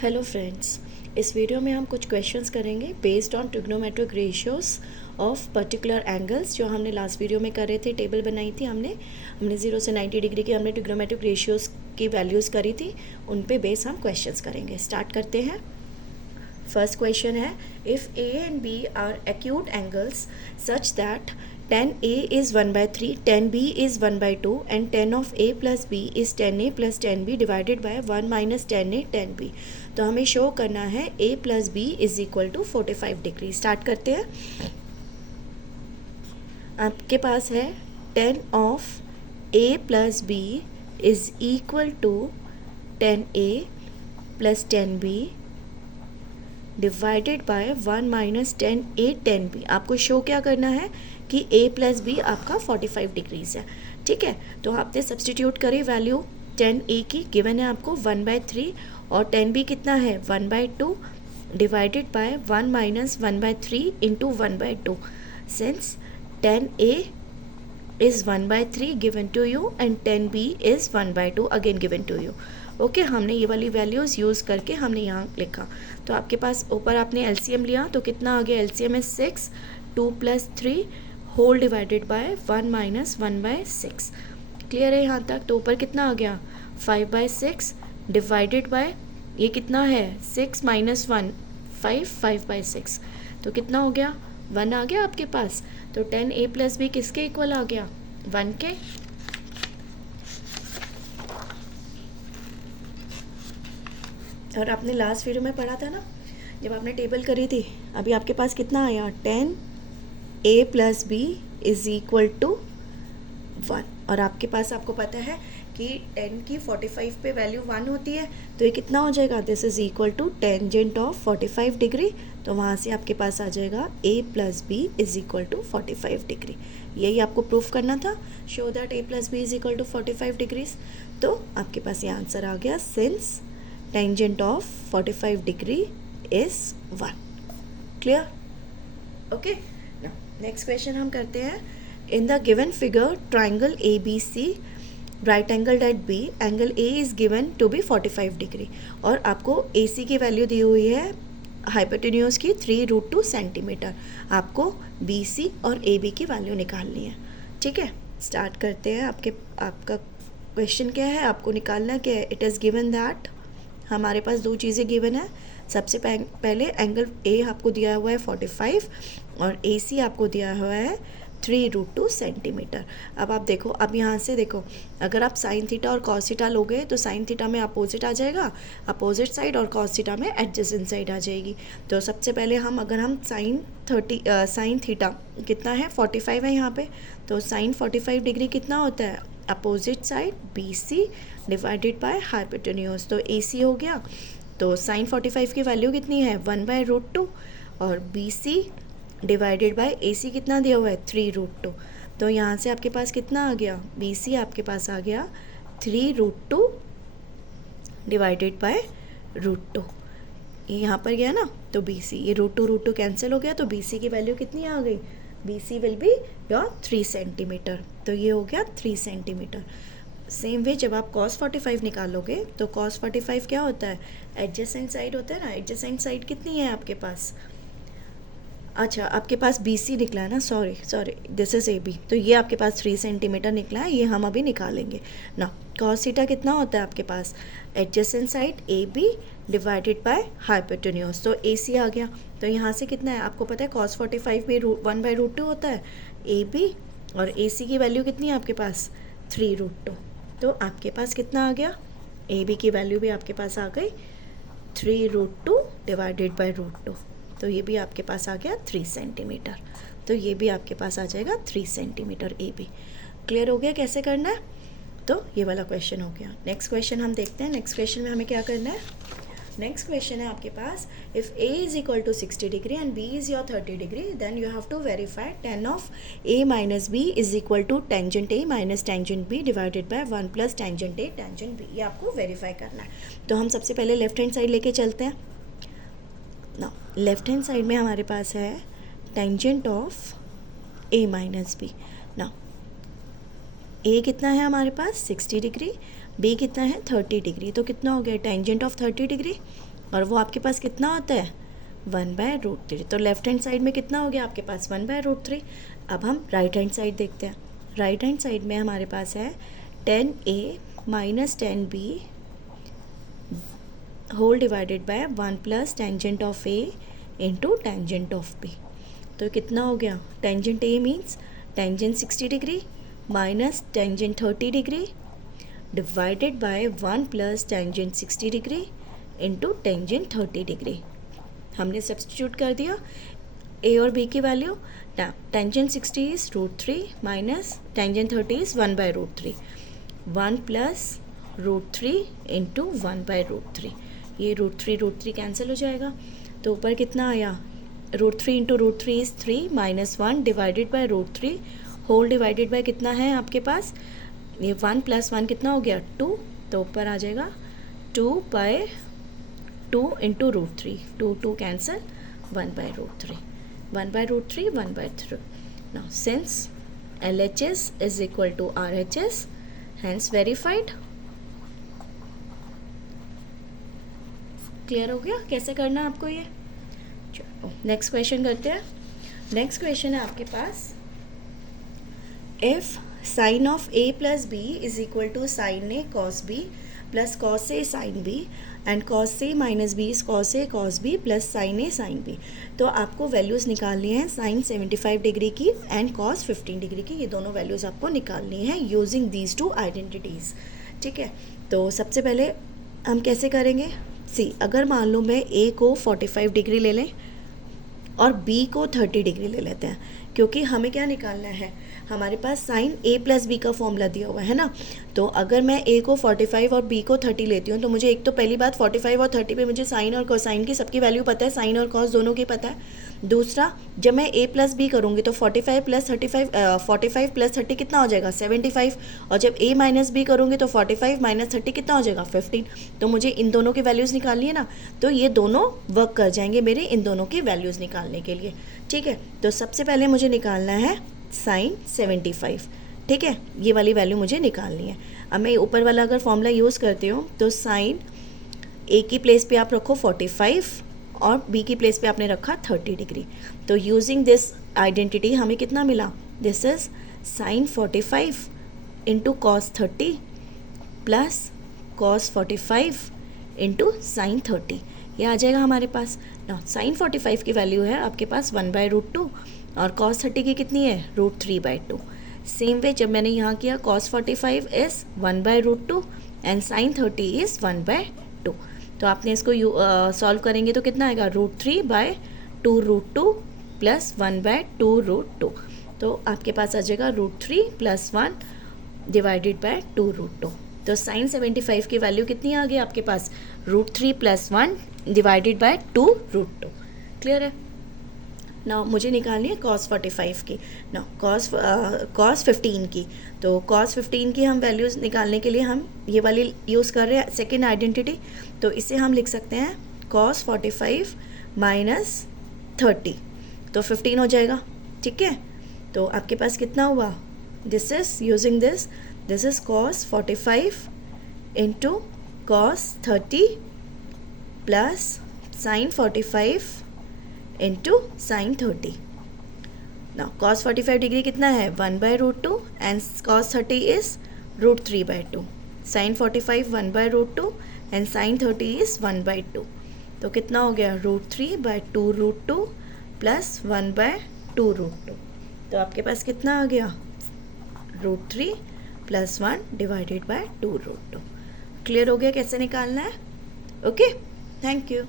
Hello friends, इस video में हम कुछ क्वेश्चंस करेंगे based on trigonometric ratios of particular angles. जो हमने लास्ट वीडियो में करे थे, टेबल बनाई थी हमने 0 से 90 डिग्री की हमने ट्रिग्नोमेट्रिक रेशियोज की वैल्यूज़ करी थी, उन पे बेस हम क्वेश्चंस करेंगे। स्टार्ट करते हैं। फर्स्ट क्वेश्चन है, if A and B are acute angles such that tan A is 1/3, tan B is 1/2 and tan of A plus B is tan A plus tan B divided by 1 minus tan A tan B। तो हमें show करना है A plus B is equal to 45 degree. Start करते हैं। आपके पास है tan of A plus B is equal to tan A plus tan B divided by 1 minus tan A tan B। आपको show क्या करना है कि A प्लस बी आपका 45 डिग्रीज है। ठीक है, तो आपने सब्सटीट्यूट करी वैल्यू tan A की, गिवन है आपको 1/3 और tan B कितना है 1/2 divided by 1 minus 1/3 into 1/2। Since tan A is 1/3 given to you and tan B is 1/2 again given to you। Okay, हमने ये वाली वैल्यूज़ यूज़ करके हमने यहाँ लिखा। तो आपके पास ऊपर आपने एलसीएम लिया तो कितना आ गया, एलसीएम है 6, 2 + 3 होल डिवाइडेड बाय 1 माइनस 1/6। क्लियर है यहाँ तक? तो ऊपर कितना आ गया 5/6 डिवाइडेड बाय ये कितना है 6 माइनस 1 5, 5/6। तो कितना हो गया 1 आ गया आपके पास। तो tan A प्लस बी किसके इक्वल आ गया 1 के। और आपने लास्ट वीडियो में पढ़ा था ना, जब आपने टेबल करी थी, अभी आपके पास कितना आया tan A plus B is equal to 1। और आपके पास आपको पता है कि tan की 45 पे वैल्यू 1 होती है, तो ये कितना हो जाएगा, this is equal to tangent of 45 degree. तो वहाँ से आपके पास आ जाएगा A plus B is equal to 45 degree. यही आपको प्रूफ करना था, show that A plus B is equal to 45 degrees. तो आपके पास ये आंसर आ गया, since tangent of 45 degree is 1। Clear? Okay, next question हम करते हैं। In the given figure triangle A B C right angle at B, angle A is given to be 45 degree और आपको ए सी की वैल्यू दी हुई है हाइपोटेन्यूज की 3√2 सेंटीमीटर। आपको बी सी और ए बी की वैल्यू निकालनी है। ठीक है, स्टार्ट करते हैं। आपका क्वेश्चन क्या है, आपको निकालना क्या है। इट इज़ गिवन दैट, हमारे पास दो चीज़ें गिवन है। सबसे पहले एंगल ए आपको दिया हुआ है 45 और ए सी आपको दिया हुआ है 3√2 सेंटीमीटर। अब आप देखो, अब यहाँ से देखो, अगर आप साइन थीटा और कॉस थीटा लोगे तो साइन थीटा में अपोजिट आ जाएगा अपोजिट साइड और कॉस थीटा में एडजेसेंट साइड आ जाएगी। तो सबसे पहले हम साइन थीटा कितना है 45 है यहाँ पे, तो साइन 45 डिग्री कितना होता है opposite side B C divided by hypotenuse. तो ए सी हो गया, तो साइन 45 की वैल्यू कितनी है 1/√2 और बी सी डिवाइडेड बाय ए सी कितना दिया हुआ है 3√2। तो यहाँ से आपके पास कितना आ गया, बी सी आपके पास आ गया 3√2 डिवाइडेड बाय √2। ये यहाँ पर गया ना, तो बी सी, ये √2 कैंसिल हो गया, तो बी सी की वैल्यू कितनी आ गई, B C will be your 3 centimetre. तो ये हो गया 3 सेंटीमीटर। सेम वे जब आप cos 45 निकालोगे तो cos 45 क्या होता है, एडजेसेंट साइड होता है ना। एडजेसेंट साइड कितनी है आपके पास, अच्छा आपके पास बी सी निकला है ना, sorry this is A B. तो ये आपके पास 3 सेंटीमीटर निकला है, ये हम अभी निकालेंगे ना। cos थीटा कितना होता है आपके पास, adjacent side A B divided by hypotenuse. तो ए सी आ गया, तो यहाँ से कितना है आपको पता है cos 45 में 1/√2 होता है ए बी, और ए सी की वैल्यू कितनी है आपके पास 3√2। तो आपके पास कितना आ गया, ए बी की वैल्यू भी आपके पास आ गई 3√2 डिवाइडेड बाय √2। तो ये भी आपके पास आ गया 3 सेंटीमीटर। तो ये भी आपके पास आ जाएगा 3 सेंटीमीटर ए बी। क्लियर हो गया कैसे करना है? तो ये वाला क्वेश्चन हो गया। नेक्स्ट क्वेश्चन हम देखते हैं। नेक्स्ट क्वेश्चन में हमें क्या करना है। नेक्स्ट क्वेश्चन है आपके पास, if A is equal to 60 degree and B is your 30 degree, then you have to verify tan of A minus B is equal to tangent A minus tangent B divided by 1 plus tangent A tangent B. ये आपको verify करना है। तो हम सबसे पहले left hand side लेके चलते हैं ना। लेफ्ट हैंड साइड में हमारे पास है tangent of A minus B ना। ए कितना है हमारे पास 60 डिग्री, बी कितना है 30 डिग्री। तो कितना हो गया टेंजेंट ऑफ 30 डिग्री और वो आपके पास कितना होता है 1/√3। तो लेफ्ट हैंड साइड में कितना हो गया आपके पास 1/√3। अब हम राइट हैंड साइड देखते हैं। राइट हैंड साइड में हमारे पास है 10a minus 10b whole divided by 1 plus tangent of a into tangent of b। तो कितना हो गया, tangent a means tangent 60 degree minus tangent 30 degree divided by 1 plus tangent 60 degree into tangent 30 degree. हमने substitute कर दिया a और b की वैल्यू। Tangent 60 is √3 minus tangent 30 is 1/√3। 1 plus √3 into 1/√3। ये √3 कैंसिल हो जाएगा। तो ऊपर कितना आया, √3 into √3 is 3 minus 1 divided by √3 whole divided by कितना है आपके पास, ये 1 प्लस 1 कितना हो गया 2। तो ऊपर आ जाएगा 2/2 into √3, 2 cancel 1/√3, 1/√3, 1/3। Now since LHS is equal to RHS, hence verified. Clear हो गया कैसे करना आपको ये। चलो नेक्स्ट क्वेश्चन करते हैं। नेक्स्ट क्वेश्चन है आपके पास, if sine of a plus b is equal to sine a cos b plus cos a sine b and cos a minus b is cos a cos b plus sine a sine b। तो आपको values निकालनी है sine 75 degree की and cos 15 degree की। ये दोनों values आपको निकालनी है यूजिंग दीज टू आइडेंटिटीज़। ठीक है, तो सबसे पहले हम कैसे करेंगे, अगर मान लो मैं a को 45 डिग्री ले लें और b को 30 डिग्री ले लेते हैं, क्योंकि हमें क्या निकालना है, हमारे पास साइन a प्लस बी का फॉर्मूला दिया हुआ है ना। तो अगर मैं a को 45 और b को 30 लेती हूँ तो मुझे एक तो पहली बात 45 और 30 पे मुझे साइन और कोसाइन की सबकी वैल्यू पता है, साइन और कॉस दोनों की पता है। दूसरा, जब मैं a प्लस बी करूँगी तो 45 प्लस 30 कितना हो जाएगा 75। और जब a माइनस बी करूँगी तो 45 माइनस 30 कितना हो जाएगा 15। तो मुझे इन दोनों की वैल्यूज़ निकालनी है ना, तो ये दोनों वर्क कर जाएंगे मेरे इन दोनों की वैल्यूज़ निकालने के लिए। ठीक है, तो सबसे पहले मुझे निकालना है साइन 75। ठीक है, ये वाली वैल्यू मुझे निकालनी है। अब मैं ऊपर वाला अगर फॉर्मूला यूज़ करती हूँ तो साइन a की प्लेस पे आप रखो 45 और b की प्लेस पे आपने रखा 30 डिग्री। तो यूजिंग दिस आइडेंटिटी हमें कितना मिला, this is sine 45 into cos 30 plus cos 45 into sine 30। ये आ जाएगा हमारे पास ना। साइन 45 की वैल्यू है आपके पास 1/√2 और कॉस 30 की कितनी है √3/2। सेम वे जब मैंने यहाँ किया cos 45 is 1/√2 and sine 30 is 1/2। तो आपने इसको सॉल्व करेंगे तो कितना आएगा √3/2√2 प्लस 1/2√2। तो आपके पास आ जाएगा √3 + 1 डिवाइडेड बाय 2√2। तो साइन 75 की वैल्यू कितनी आ गई आपके पास, √3 + 1 डिवाइडेड बाय 2√2। क्लियर है। ना मुझे निकालनी है कॉस 45 की, ना कॉस 15 की। तो कॉस 15 की हम वैल्यूज़ निकालने के लिए हम ये वाली यूज़ कर रहे हैं सेकेंड आइडेंटिटी। तो इसे हम लिख सकते हैं कॉस 45 माइनस 30, तो 15 हो जाएगा। ठीक है, तो आपके पास कितना हुआ, this is using this is cos 45 into cos 30 plus sine 45 into sine 30। ना कॉस 45 डिग्री कितना है 1/√2 and cos 30 is √3/2। Sine 45 1/√2 and sine 30 is 1/2। तो कितना हो गया √3/2√2 प्लस 1/2√2। तो आपके पास कितना आ गया √3 + 1 डिवाइडेड बाय 2√2। क्लियर हो गया कैसे निकालना है। Okay, thank you.